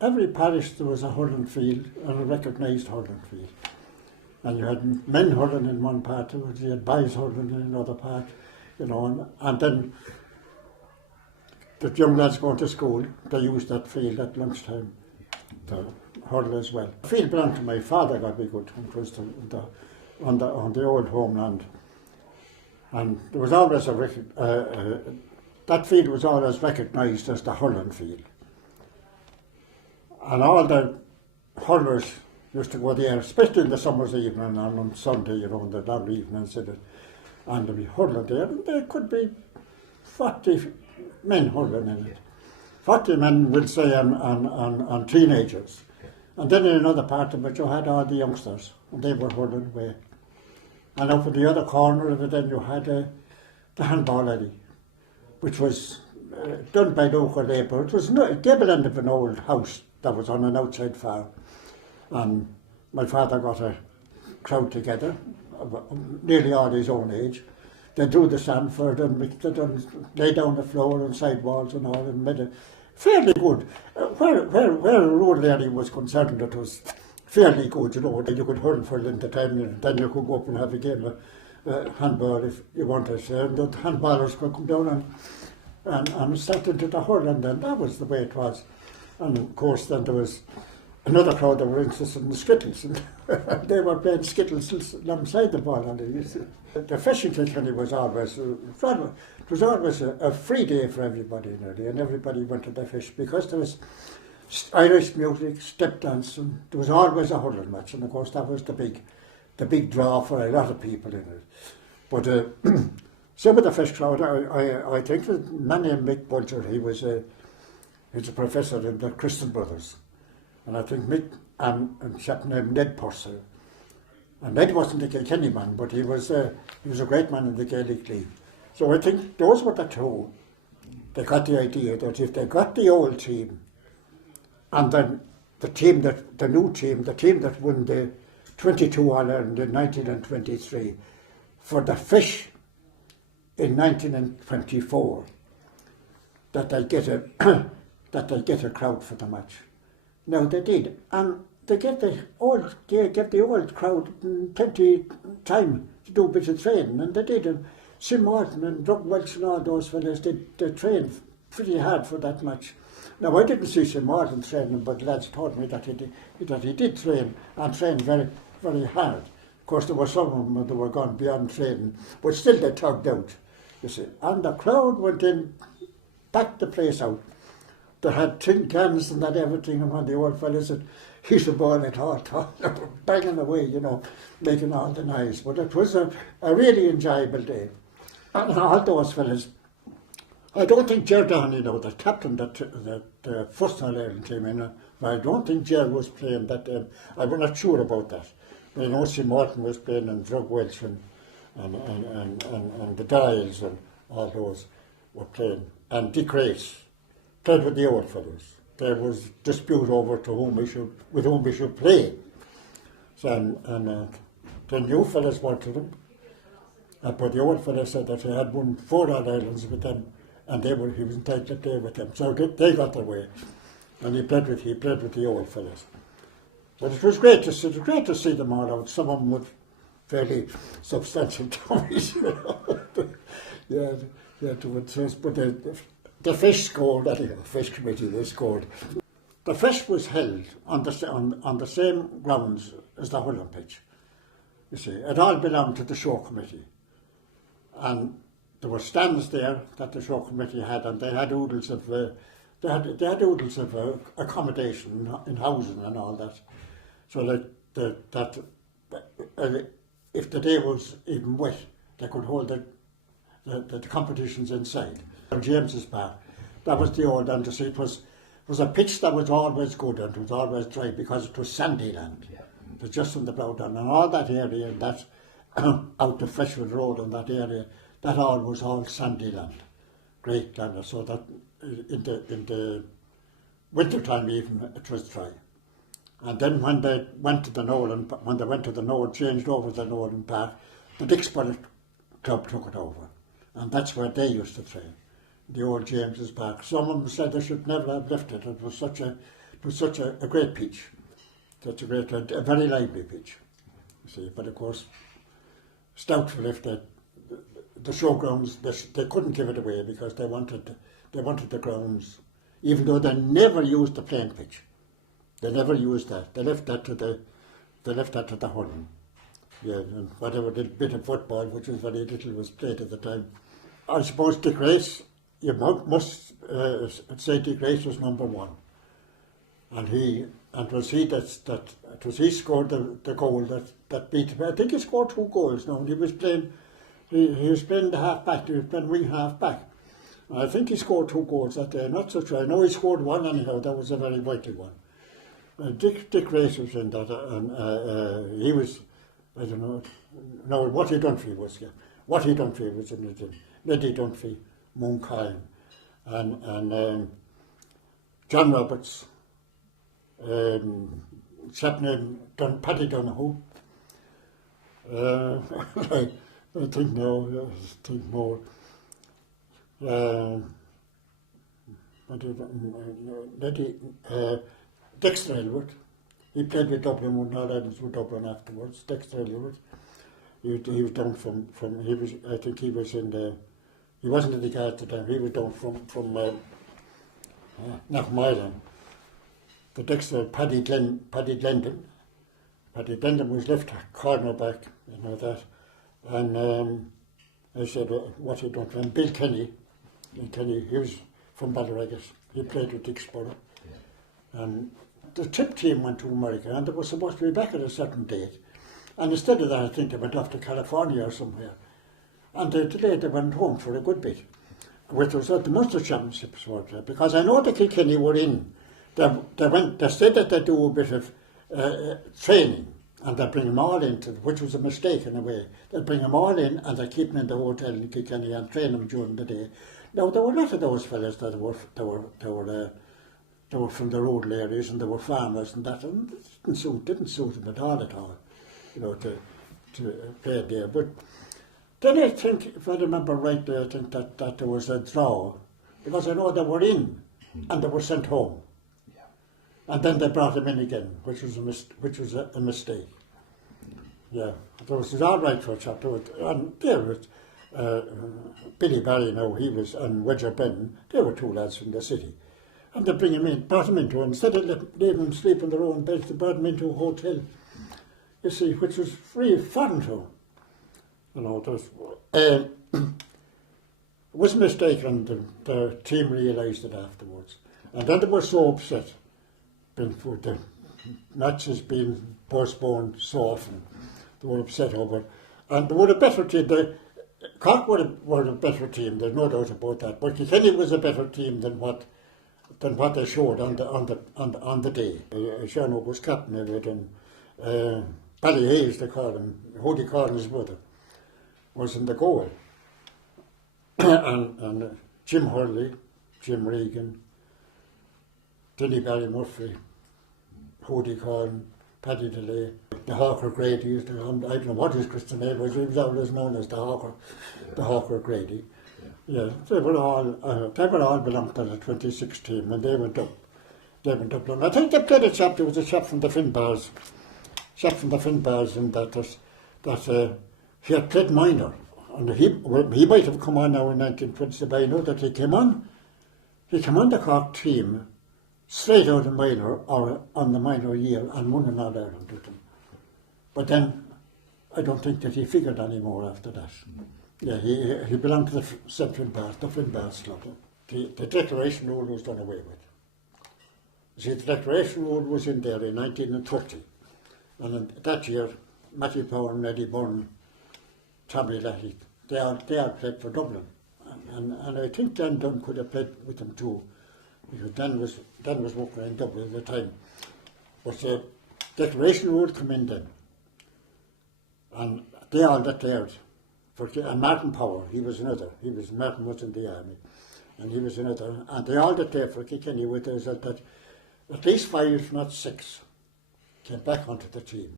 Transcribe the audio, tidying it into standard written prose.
every parish there was a hurling field and a recognised hurling field. And you had men hurling in one part, you had boys hurling in another part, you know, and then the young lads going to school, they used that field at lunchtime to hurl as well. The field belonged to my father, got me good, it was on the old homeland. And there was always that field was always recognised as the hurling field. And all the hurlers used to go there, especially in the summer's evening and on Sunday, you know, in the long evenings, and they'd be hurling there, and there could be 40 men hurling in it. 40 men, we'll say, and teenagers. And then in another part of it, you had all the youngsters, and they were hurling away. And up in the other corner of it, then you had the handball alley, which was done by local labour. It was a gable end of an old house that was on an outside farm. And my father got a crowd together, nearly all his own age. They drew the sand for it and mixed it and laid down the floor and sidewalls and all and made it fairly good. Where a rural area was concerned, it was fairly good, you know. You could hurl for the time, and then you could go up and have a game of handball if you wanted. And the handballers could come down and start into the hurl, and then that was the way it was. And of course then there was another crowd that were interested in the skittles, and they were playing skittles alongside the ball. And the fishing Kilkenny was always, it was always a free day for everybody nearly, and everybody went to the fish because there was Irish music, step dancing. There was always a hurling match, and of course that was the big draw for a lot of people in it. But some of the fish crowd, I think that man named Mick Bulger, he's a professor in the Christian Brothers. And I think Mick and a chap named Ned Purcell. And Ned wasn't a Kilkenny man, but he was a great man in the Gaelic League. So I think those were the two. They got the idea that if they got the old team, and then the team that won the 22 All-Ireland in 1923, for the fish in 1924, that they get a crowd for the match. No, they did, and they get the old crowd plenty time to do a bit of training, and they did. And Sim Martin and Doug Welch and all those fellas, they trained pretty hard for that match. Now I didn't see Sim Martin training, but lads told me that he did train, and trained very, very hard. Of course, there were some of them that were gone beyond training, but still they tugged out, you see. And the crowd went in, packed the place out. They had tin cans and that everything, and when the old fellas said, here's the ball at all, they were banging away, you know, making all the noise. But it was a really enjoyable day. And all those fellas, I don't think Ger Downey, the captain that the first All-Ireland team, I don't think Ger was playing that day. I'm not sure about that. I know Sim Martin was playing, and Drug Welch and the Dials and all those were playing. And Dick Race played with the old fellows. There was dispute over with whom we should play. So, the new fellows wanted them. But the old fellows said that he had won 4 All-Irelands with them, and he was entitled to play with them. So they got their way. And he played with the old fellows. But it was great to see them all out. Some of them with fairly substantial tummies, you know. But the fish scored, anyway, the fish committee, they scored. The fish was held on the same grounds as the hurling pitch. You see, it all belonged to the show committee. And there were stands there that the show committee had, and they had oodles of accommodation in housing and all that. So that if the day was even wet, they could hold the competitions inside. And James's Park, that was the old, and it was a pitch that was always good, and it was always dry because it was sandy land. It was just on the Blowdown, and all that area, and that out to Freshwood Road and that area, that all was all sandy land, great land. So that in the winter time even it was dry. And then when they went to the Nolan, changed over to the Nolan Park, the Dicksboro Club took it over, and that's where they used to train, the old James's Park. Some of them said they should never have left it. It was such a it was such a great pitch, such a great, a very lively pitch, you see. But of course, Stoutsville left the showgrounds, they couldn't give it away because they wanted the grounds, even though they never used the playing pitch. They never used that. They left that to the hurling. Yeah, and whatever bit of football, which was very little, was played at the time. I suppose Dick Race, you must say Dick Race was number one, and it was he scored the goal that beat him. I think he scored 2 goals now, and he was playing the half back. He was playing wing half back. I think he scored 2 goals that day. Not so sure. I know he scored 1 anyhow. That was a very vital one. Dick Race was in that, and he was, I don't know. No, what he done for you was in the team. Neddy Dunphy, Mooncoin, and John Roberts, Chapman, Paddy Donoghue. I think more. Dexter Aylward. He played with Dublin, won All Irelands with Dublin afterwards. Dexter Aylward. He was down from I think he was in the. He wasn't in the guard at the time. He was down from Knockmylan. The Dexter, Paddy Glendon. Paddy Glendon was left corner back, you know that. And I said, what he done for him? Bill Kenny. He was from Ballyragget. He played with Dixborough. Yeah. And the tip team went to America, and they were supposed to be back at a certain date. And instead of that, I think they went off to California or somewhere. And today they went home for a good bit. Which was at the Munster Championships, because I know the Kilkenny were in. They said that they do a bit of training, and they bring them all in, which was a mistake in a way. They bring them all in, and they keep them in the hotel in Kilkenny and train them during the day. Now, there were a lot of those fellas that were from the rural areas, and they were farmers and that, and it didn't suit them at all, you know, to play there. But then I think, if I remember rightly, I think that there was a draw, because I know they were in, and they were sent home. Yeah. And then they brought them in again, which was a mistake. Yeah, it was all right for a chap. And there was Billy Barry now, he was, and Wedger Brennan, they were 2 lads from the city. And they brought him into, instead of letting them sleep in their own beds, they brought him into a hotel, you see, which was really fun to him. You know, it was a mistake, and the team realised it afterwards. And then they were so upset with the matches being postponed so often. They were upset over it. And they were a better team. Cork were a better team, there's no doubt about that. But Kilkenny was a better team than what they showed on the day. Shannon was captain of it, and Paddy Hayes, they call him, Hody Corn's brother, was in the goal. and Jim Hurley, Jim Regan, Denny Ballymurphy, Hody Corn, Paddy DeLay, the Hawker Grady, I don't know what his Christian name was, he was always known as the Hawker Grady. Yeah, they were all belonged to the 26 team, and they went up. And I think they played a chap. There was a chap from the Finbars, and that he had played minor, and he might have come on now in 1920. But I know that he came on the Cork team straight out of minor or on the minor year and won an All Ireland with them. But then I don't think that he figured anymore after that. Yeah, he belonged to the Finbars club. The declaration rule was done away with. See, the declaration rule was in there in 1930. And in that year, Matthew Power and Eddie Byrne, Tommy Latty, they all played for Dublin. And I think Dan Dunn could have played with them too, because Dan was working in Dublin at the time. But the declaration rule came in then. And they all declared. And Martin Power, Martin was in the army, and he was another, and they all declared for Kilkenny with the result that at least 5, if not 6, came back onto the team.